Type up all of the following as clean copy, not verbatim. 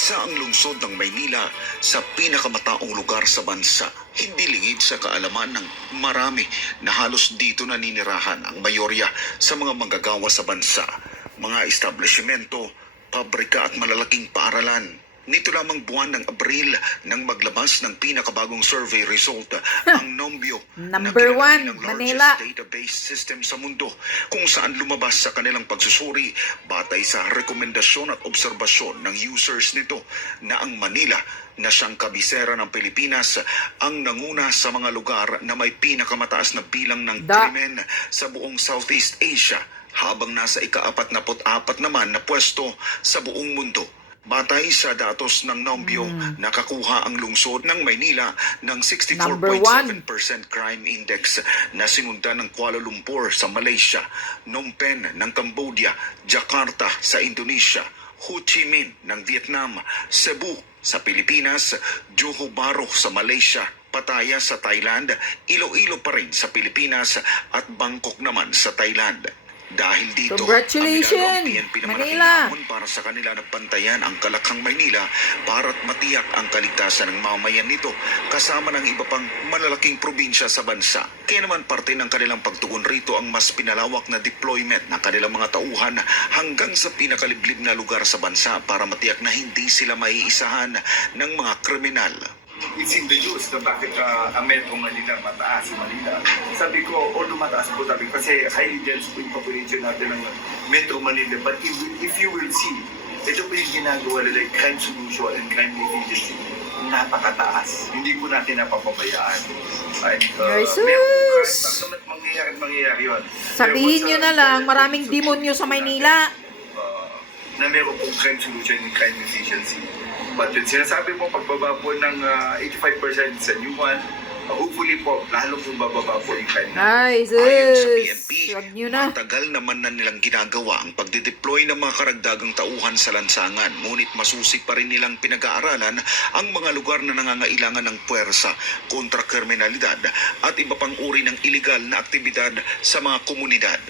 Isa ang lungsod ng Maynila sa pinakamataong lugar sa bansa. Hindi lingid sa kaalaman ng marami na halos dito naninirahan ang mayorya sa mga manggagawa sa bansa, mga establishmento, pabrika at malalaking paaralan. Nito lamang buwan ng Abril nang maglabas ng pinakabagong survey result ang Nombio Number one, ng largest Manila. database system sa mundo kung saan lumabas sa kanilang pagsusuri batay sa rekomendasyon at obserbasyon ng users nito na ang Manila na siyang kabisera ng Pilipinas ang nanguna sa mga lugar na may pinakamataas na bilang ng krimen sa buong Southeast Asia habang nasa ika-44 naman na pwesto sa buong mundo. Batay sa datos ng Nombio, nakakuha ang lungsod ng Maynila ng 64.7% crime index na sinundan ng Kuala Lumpur sa Malaysia, Phnom Penh ng Cambodia, Jakarta sa Indonesia, Ho Chi Minh ng Vietnam, Cebu sa Pilipinas, Johor Bahru sa Malaysia, Pattaya sa Thailand, Iloilo pa rin sa Pilipinas at Bangkok naman sa Thailand. Dahil dito, Congratulations, ang PNP na malaking Manila. hamon para sa kanila na pantayan ang kalakhang Maynila para't matiyak ang kaligtasan ng mamayan nito kasama ng iba pang malalaking probinsya sa bansa. Kaya naman parte ng kanilang pagtugon rito ang mas pinalawak na deployment ng kanilang mga tauhan hanggang sa pinakaliblib na lugar sa bansa para matiyak na hindi sila maiisahan ng mga kriminal. It's in the news na bakit ang Metro Manila mataas sa Manila. Sabi ko, although mataas po sabi ko, kasi highly dense po yung population natin ng Metro Manila. But if you will see, ito po yung ginagawa nila, crime solution and crime efficiency. Napakataas. Hindi po natin napapabayaan. Jesus! Mangyayari yun. Sabihin nyo na lang, maraming demonyo sa Maynila. Na meron pong crime solution and crime efficiency. But yung sinasabi po, pagbaba po ng 85% sa new one, hopefully po, lalo pong bababa po yung crime. Ayon Ay, sa sis! PNP, Huwag nyo na. matagal naman na nilang ginagawa ang pagdedeploy ng mga karagdagang tauhan sa lansangan. Ngunit masusi pa rin nilang pinag-aaralan ang mga lugar na nangangailangan ng puwersa kontra kriminalidad at iba pang uri ng iligal na aktibidad sa mga komunidad.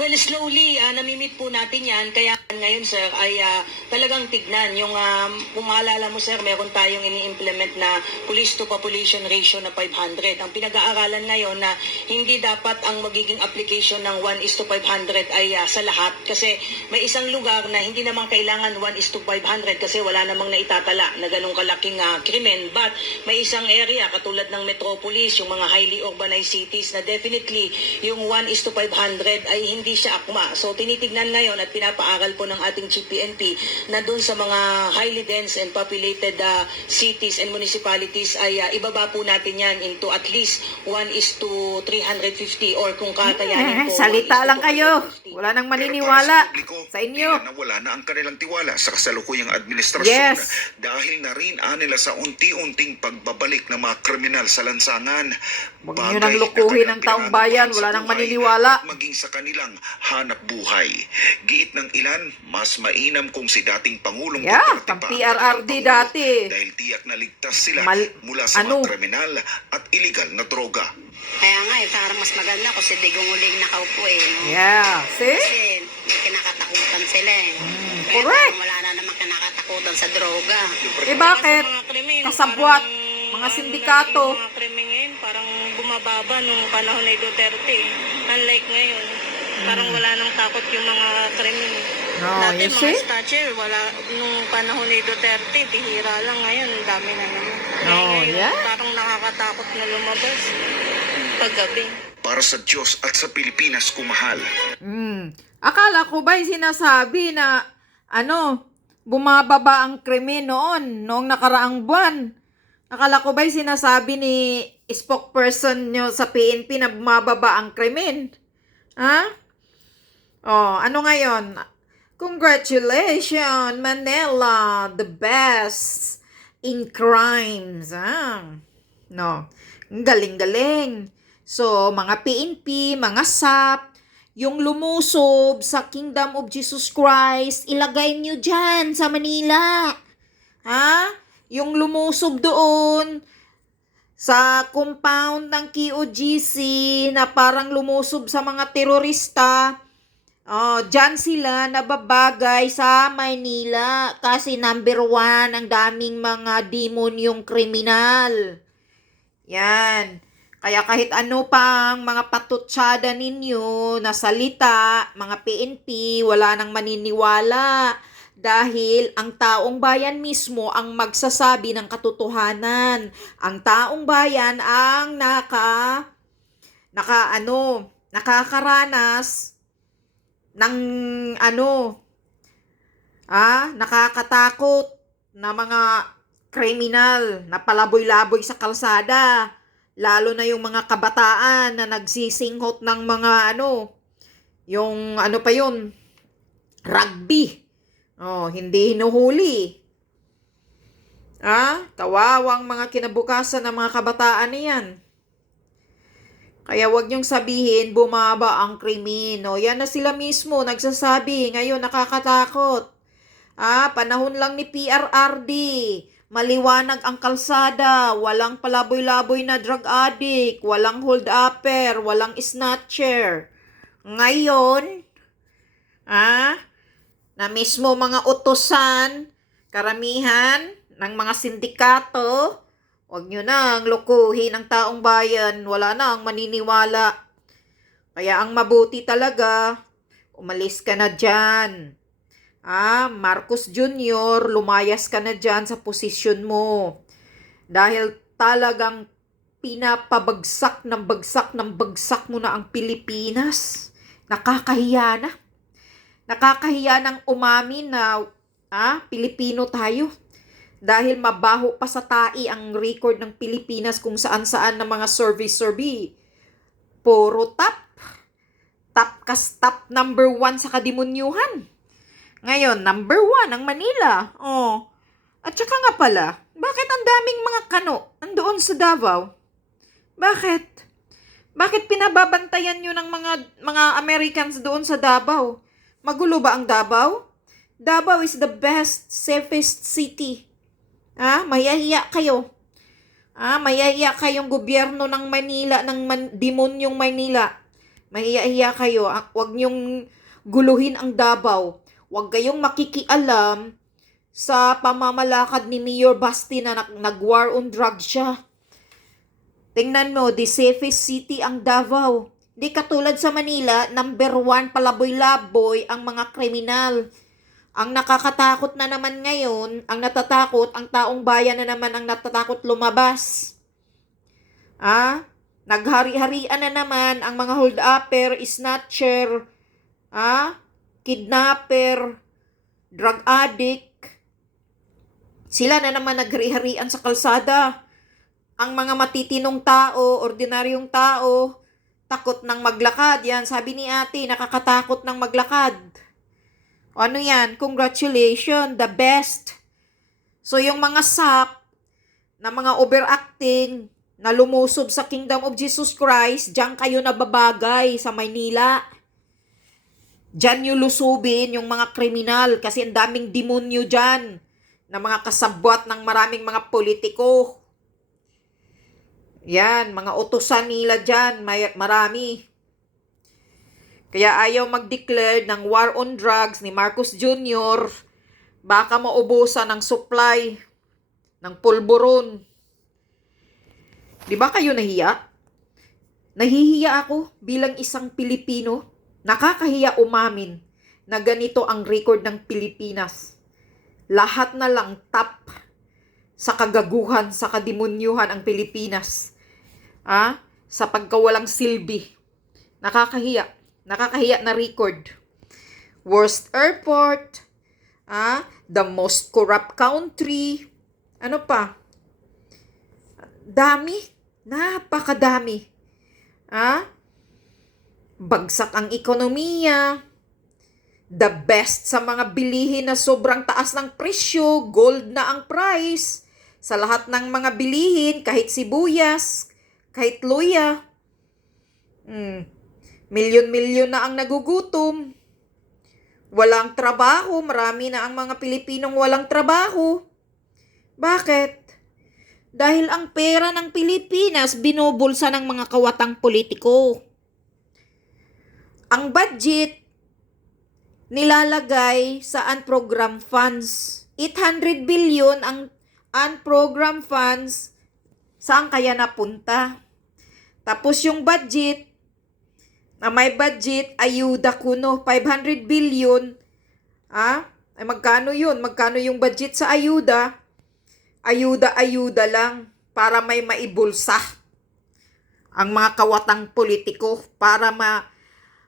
Well, slowly, namimit po natin yan. Kaya ngayon, sir, ay talagang tignan. Yung, kung maalala mo, sir, meron tayong ini-implement na police to population ratio na 500. Ang pinag-aaralan ngayon na hindi dapat ang magiging application ng 1:500 ay sa lahat. Kasi may isang lugar na hindi naman kailangan 1:500 kasi wala namang naitatala na ganong kalaking krimen. But may isang area, katulad ng metropolis, yung mga highly urbanized cities, na definitely yung 1:500 ay hindi siya akma. So tinitignan ngayon at pinapaaral po ng ating GPNP na doon sa mga highly dense and populated cities and municipalities ay ibaba po natin yan into at least 1:350 or kung kakayanin po. Salita lang kayo. Wala nang maniniwala sa inyo. Tila na wala na ang kanilang tiwala sa kasalukuyang administrasyon Yes. dahil na rin nila sa unti-unting pagbabalik ng mga kriminal sa lansangan. Huwag nyo nang lukuhin ang taong bayan. Wala nang maniniwala. Maging sa kanilang hanap buhay. Giit ng ilan, mas mainam kung si dating Pangulong Yeah, Duterte pang pa PRRD ang dati. dahil tiyak na ligtas sila Mal- mula sa ano? mga kriminal at illegal na droga. Kaya nga, parang mas maganda kasi digong uling nakaupo eh. No? Yeah, see? Kasi may kinakatakutan sila eh. Kaya correct. parang wala na naman kinakatakutan sa droga. Eh bakit? Sa mga krimen, Kasabwat, parang, mga sindikato. Mga krimen ngayon, parang bumababa nung panahon ni Duterte. Unlike ngayon, parang wala nang takot yung mga krimen. No, Dati you mga see? snatcher, wala nung panahon ni Duterte, tihira lang ngayon, dami na naman. No, Ngayon, yeah. parang nakakatakot na lumabas paggabi. Para sa Diyos at sa Pilipinas kumahal. Akala ko ba'y sinasabi na, bumababa ang krimen noong nakaraang buwan? Akala ko ba'y sinasabi ni spokesperson nyo sa PNP na bumababa ang krimen? Ha? Oh, ano ngayon? Congratulations, Manila, the best in crimes. No, ang galing-galing. So, mga PNP, mga SAP, yung lumusob sa Kingdom of Jesus Christ, ilagay nyo dyan sa Manila. Ha? Yung lumusob doon sa compound ng KOGC na parang lumusob sa mga terorista, Oh, dyan sila nababagay sa Maynila kasi number 1 ang daming mga demonyong kriminal. Yan. Kaya kahit ano pang mga patutsada ninyo na salita, mga PNP, wala nang maniniwala. Dahil ang taong bayan mismo ang magsasabi ng katotohanan. Ang taong bayan ang nakakaranas ng nakakatakot na mga kriminal na palaboy-laboy sa kalsada. Lalo na yung mga kabataan na nagsisinghot ng mga yung rugby. Oh, hindi hinuhuli. Kawawang mga kinabukasan ng mga kabataan niyan. Kaya wag niyong sabihin bumaba ang krimen. O, yan na sila mismo nagsasabi. Ngayon nakakatakot. Panahon lang ni PRRD. Maliwanag ang kalsada. Walang palaboy-laboy na drug addict. Walang hold-upper. Walang snatcher. Ngayon, na mismo mga utusan, karamihan ng mga sindikato, huwag nyo nang lukuhin ang taong bayan, wala nang maniniwala. Kaya ang mabuti talaga, umalis ka na dyan. Marcos Jr., lumayas ka na dyan sa posisyon mo. Dahil talagang pinapabagsak ng bagsak mo na ang Pilipinas. Nakakahiya na. Nakakahiya ng umamin na Pilipino tayo. Dahil mabaho pa sa tai ang record ng Pilipinas kung saan-saan ng mga survey. Puro top number 1 sa kademonyuhan. Ngayon, number 1 ang Manila. At saka nga pala, bakit ang daming mga kano nandoon sa Davao? Bakit? Bakit pinababantayan nyo ng mga Americans doon sa Davao? Magulo ba ang Davao? Davao is the best, safest city. Mayahiya kayo. Mayahiya kayong gobyerno ng Manila, demonyong Manila. Mahiya kayo. Huwag niyong guluhin ang Davao. Huwag kayong makikialam sa pamamalakad ni Mayor Basti na nag-war on drugs siya. Tingnan mo, the safest city ang Davao. Di katulad sa Manila, number 1 palaboy-laboy ang mga kriminal. Ang nakakatakot na naman ngayon, ang natatakot, ang taong bayan na naman ang natatakot lumabas. Naghari-harian na naman ang mga hold-upper, snatcher, kidnapper, drug addict. Sila na naman naghari-harian sa kalsada. Ang mga matitinong tao, ordinaryong tao, takot ng maglakad. Yan, sabi ni ate, nakakatakot ng maglakad. Ano yan? Congratulations, the best. So, yung mga SAP, na mga overacting, na lumusob sa Kingdom of Jesus Christ, diyan kayo nababagay sa Maynila. Diyan nyo lusubin yung mga kriminal kasi ang daming demonyo diyan na mga kasabwat ng maraming mga politiko. Yan, mga utusan nila dyan, marami. Kaya ayaw mag-declare ng war on drugs ni Marcos Jr. Baka maubusan ng supply ng pulburon. Di ba kayo nahiya? Nahihiya ako bilang isang Pilipino. Nakakahiya umamin na ganito ang record ng Pilipinas. Lahat na lang top sa kagaguhan, sa kademonyuhan ang Pilipinas. Sa pagkawalang silbi. Nakakahiya. Nakakahiya na record. Worst airport. The most corrupt country. Ano pa? Dami. Napakadami. Bagsak ang ekonomiya. The best sa mga bilihin na sobrang taas ng presyo. Gold na ang price. Sa lahat ng mga bilihin, kahit sibuyas, kahit luya. Milyon-milyon na ang nagugutom. Walang trabaho. Marami na ang mga Pilipinong walang trabaho. Bakit? Dahil ang pera ng Pilipinas binubulsa ng mga kawatang politiko. Ang budget nilalagay sa unprogrammed funds. 800 billion ang unprogrammed funds. Saan kaya napunta? Tapos yung budget, na may budget, ayuda kuno, 500 billion. Ay magkano yun? Magkano yung budget sa ayuda? Ayuda lang para may maibulsa ang mga kawatang politiko para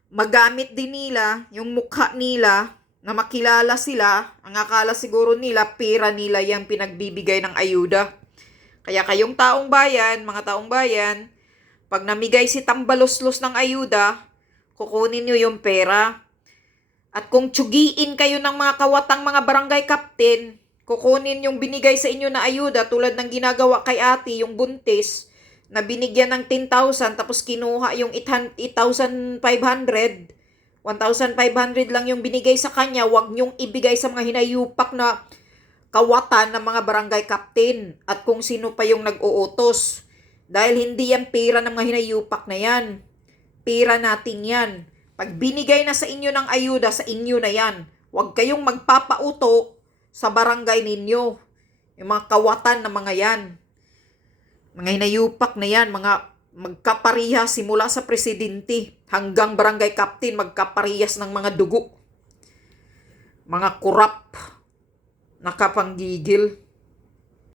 magamit din nila yung mukha nila na makilala sila. Ang akala siguro nila, pera nila yung pinagbibigay ng ayuda. Kaya kayong taong bayan, mga taong bayan, pag namigay si tambaloslos ng ayuda, kukunin nyo yung pera. At kung tsugiin kayo ng mga kawatang mga barangay captain, kukunin yung binigay sa inyo na ayuda tulad ng ginagawa kay ate, yung buntis, na binigyan ng 10,000 tapos kinuha yung 8,500, 1,500 lang yung binigay sa kanya, wag nyong ibigay sa mga hinayupak na kawatan ng mga barangay captain at kung sino pa yung nag-uutos. Dahil hindi yan pera ng mga hinayupak na yan. Pera natin yan. Pag binigay na sa inyo ng ayuda, sa inyo na yan. Huwag kayong magpapauto sa barangay ninyo. Yung mga kawatan na mga yan. Mga hinayupak na yan, mga magkapariha simula sa presidente hanggang barangay captain, magkaparihas ng mga dugo. Mga kurap, nakapanggigil.